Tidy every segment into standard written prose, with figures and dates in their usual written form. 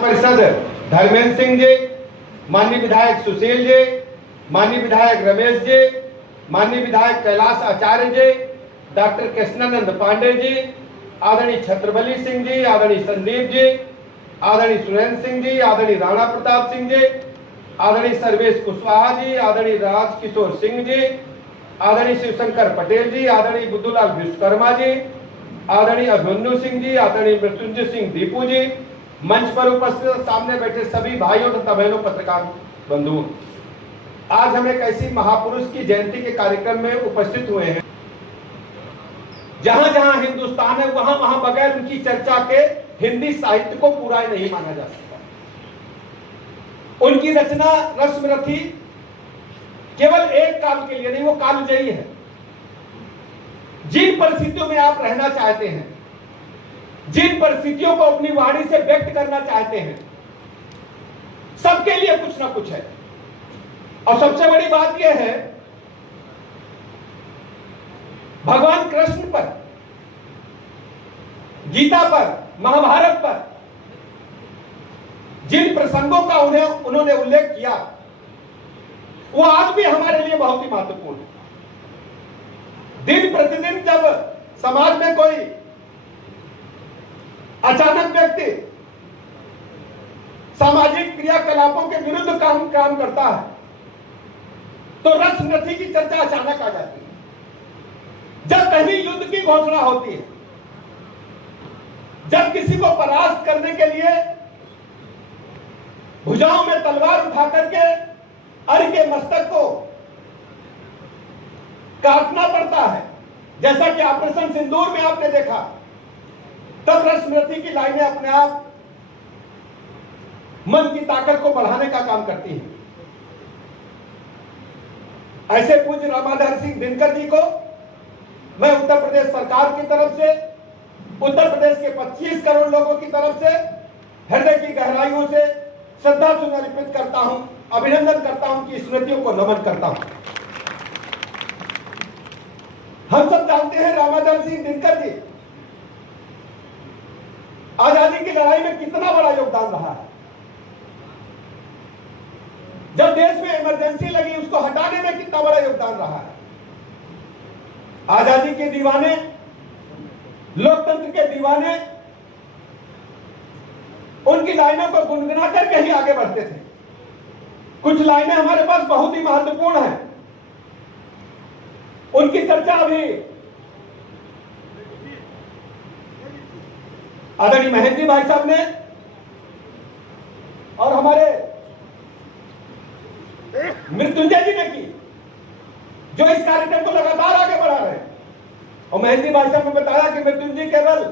परिषद धर्मेंद्र सिंह जी, माननीय विधायक सुशील जी, माननीय विधायक रमेश जी, माननीय विधायक कैलाश आचार्य जी, डॉक्टर कृष्णानंद पांडे जी, आदरणीय छत्रबली सिंह जी, आदरणीय संदीप जी, आदरणीय सुरेंद्र सिंह जी, आदरणीय राणा प्रताप सिंह जी, आदरणीय सर्वेश कुशवाहा जी, आदरणीय राजकिशोर सिंह जी, आदरणीय शिवशंकर पटेल जी, आदरणीय बुद्धूलाल विश्वकर्मा जी, आदरणीय अभिमन्यु सिंह जी, आदरणीय मृत्युंजय सिंह दीपू जी, मंच पर उपस्थित सामने बैठे सभी भाइयों तथा बहनों पत्रकार बंधुओं, आज हम एक ऐसी महापुरुष की जयंती के कार्यक्रम में उपस्थित हुए हैं जहां जहां हिंदुस्तान है वहां वहां बगैर उनकी चर्चा के हिंदी साहित्य को पूरा नहीं माना जा सकता। उनकी रचना रस्मरथी केवल एक काल के लिए नहीं, वो कालजयी है। जिन परिस्थितियों में आप रहना चाहते हैं, जिन परिस्थितियों को अपनी वाणी से व्यक्त करना चाहते हैं, सबके लिए कुछ ना कुछ है। और सबसे बड़ी बात यह है, भगवान कृष्ण पर, गीता पर, महाभारत पर जिन प्रसंगों का उन्होंने उल्लेख किया, वो आज भी हमारे लिए बहुत ही महत्वपूर्ण है। दिन प्रतिदिन जब समाज में कोई अचानक व्यक्ति सामाजिक क्रियाकलापों के विरुद्ध काम करता है, तो रस्मरथी की चर्चा अचानक आ जाती है। जब कहीं युद्ध की घोषणा होती है, जब किसी को परास्त करने के लिए भुजाओं में तलवार उठा करके अर्घ के मस्तक को काटना पड़ता है, जैसा कि ऑपरेशन सिंदूर में आपने देखा, तब रस्मरथी की लाइनें अपने आप मन की ताकत को बढ़ाने का काम करती हैं। ऐसे पूज्य रामाधार सिंह दिनकर जी को मैं उत्तर प्रदेश सरकार की तरफ से, उत्तर प्रदेश के 25 करोड़ लोगों की तरफ से हृदय की गहराइयों से श्रद्धासुमन अर्पित करता हूं, अभिनंदन करता हूं, कि स्मृतियों को नमन करता हूं। हम सब जानते हैं रामाधार सिंह दिनकर जी आजादी की लड़ाई में कितना बड़ा योगदान रहा है। जब देश में इमरजेंसी लगी, उसको हटाने में कितना बड़ा योगदान रहा है। आजादी के दीवाने, लोकतंत्र के दीवाने उनकी लाइनों को गुनगुना करके ही आगे बढ़ते थे। कुछ लाइनें हमारे पास बहुत ही महत्वपूर्ण हैं, उनकी चर्चा अभी आदरणीय महेंद्र जी भाई साहब ने और हमारे मृत्युंजय जी ने की, जो इस कार्यक्रम को लगातार आगे बढ़ा रहे हैं। और महेंद्र जी भाई साहब ने बताया कि मृत्युंजय केवल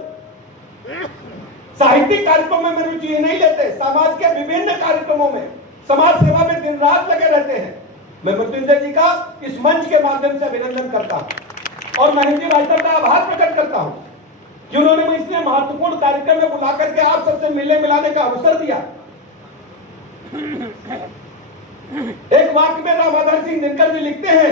साहित्यिक कार्यक्रमों में रुचि नहीं लेते, समाज के विभिन्न कार्यक्रमों में, समाज सेवा में दिन रात लगे रहते हैं। मैं मृत्युंजय जी का इस मंच के माध्यम से अभिनंदन करता हूं और महेंद्र जी भाई साहब का आभार प्रकट करता हूं कि उन्होंने मुझे इतने महत्वपूर्ण कार्यक्रम में बुला करके आप सबसे मिलने मिलाने का अवसर दिया। एक वाक्य में रामाधार सिंह दिनकर जी लिखते हैं,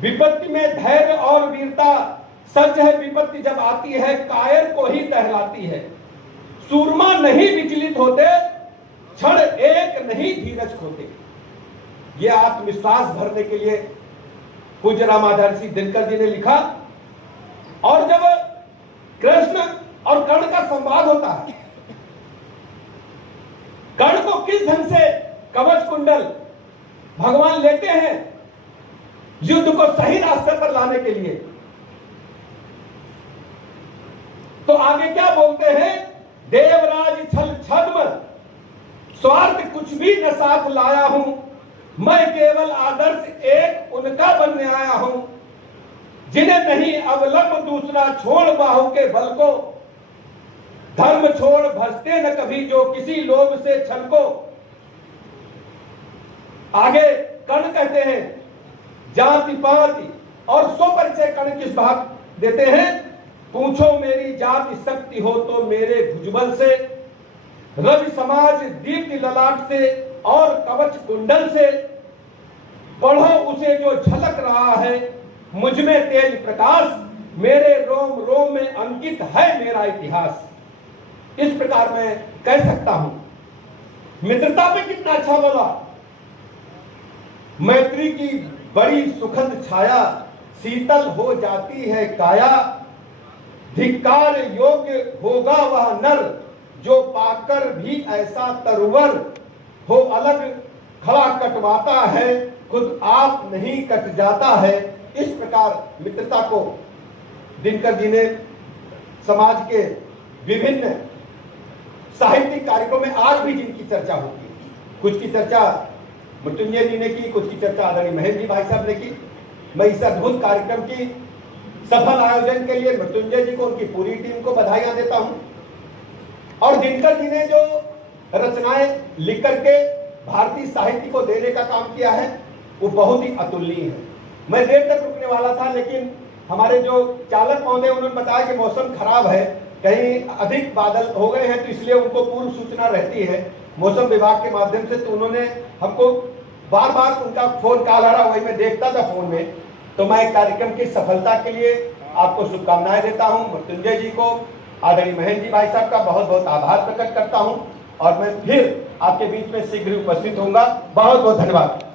विपत्ति में धैर्य और वीरता सच है, विपत्ति जब आती है कायर को ही दहलाती है। सूरमा नहीं विचलित होते, क्षण एक नहीं धीरज खोते। ये आत्मविश्वास भरने के लिए पूज्य रामाधार सिंह दिनकर जी ने लिखा। और जब कृष्ण और कर्ण का संवाद होता है, कर्ण को किस ढंग से कवच कुंडल भगवान लेते हैं युद्ध को सही रास्ते पर लाने के लिए, तो आगे क्या बोलते हैं, देवराज छल छद्म स्वार्थ कुछ भी न साथ लाया हूं, मैं केवल आदर्श एक उनका बनने आया हूं, जिन्हें नहीं अवलंब दूसरा छोड़ बाहु के बल को, धर्म छोड़ भजते न कभी जो किसी लोभ से छल को। आगे कर्ण कहते हैं, जाति पाति और स्वपरिचय कर्ण किस बात देते हैं, पूछो मेरी जाति शक्ति हो तो मेरे भुजबल से, रवि समाज दीप्ति ललाट से और कवच कुंडल से, पढ़ो उसे जो झलक रहा है मुझ में तेज प्रकाश, मेरे रोम रोम में अंकित है मेरा इतिहास। इस प्रकार मैं कह सकता हूं। मित्रता पे कितना अच्छा बोला, मैत्री की बड़ी सुखद छाया, शीतल हो जाती है काया, धिक्कार योग्य होगा वह नर, जो पाकर भी ऐसा तरुवर हो, अलग खड़ा कटवाता है, खुद आप नहीं कट जाता है। इस प्रकार मित्रता को दिनकर जी ने समाज के विभिन्न साहित्यिक कार्यक्रमों में आज भी जिनकी चर्चा होती है, कुछ की चर्चा मृत्युंजय जी ने की, कुछ की चर्चा आदरणीय महेंद्र जी भाई साहब ने की। मैं इस अद्भुत कार्यक्रम की सफल आयोजन के लिए मृत्युंजय जी को, उनकी पूरी टीम को बधाइयां देता हूं। और दिनकर जी ने जो रचनाएं लिख करके भारतीय साहित्य को देने का काम किया है वो बहुत ही अतुलनीय है। मैं देर तक रुकने वाला था, लेकिन हमारे जो चालक महोदय उन्होंने बताया कि मौसम खराब है, कहीं अधिक बादल हो गए हैं, तो इसलिए उनको पूर्व सूचना रहती है मौसम विभाग के माध्यम से। तो उन्होंने हमको बार बार उनका फोन कॉल आ रहा, वही मैं देखता था फोन में। तो मैं कार्यक्रम की सफलता के लिए आपको शुभकामनाएं देता हूं। मृत्युंजय जी को, आदरणीय महेंद्र जी भाई साहब का बहुत बहुत आभार प्रकट करता हूं और मैं फिर आपके बीच में शीघ्र उपस्थित होऊंगा। बहुत बहुत धन्यवाद।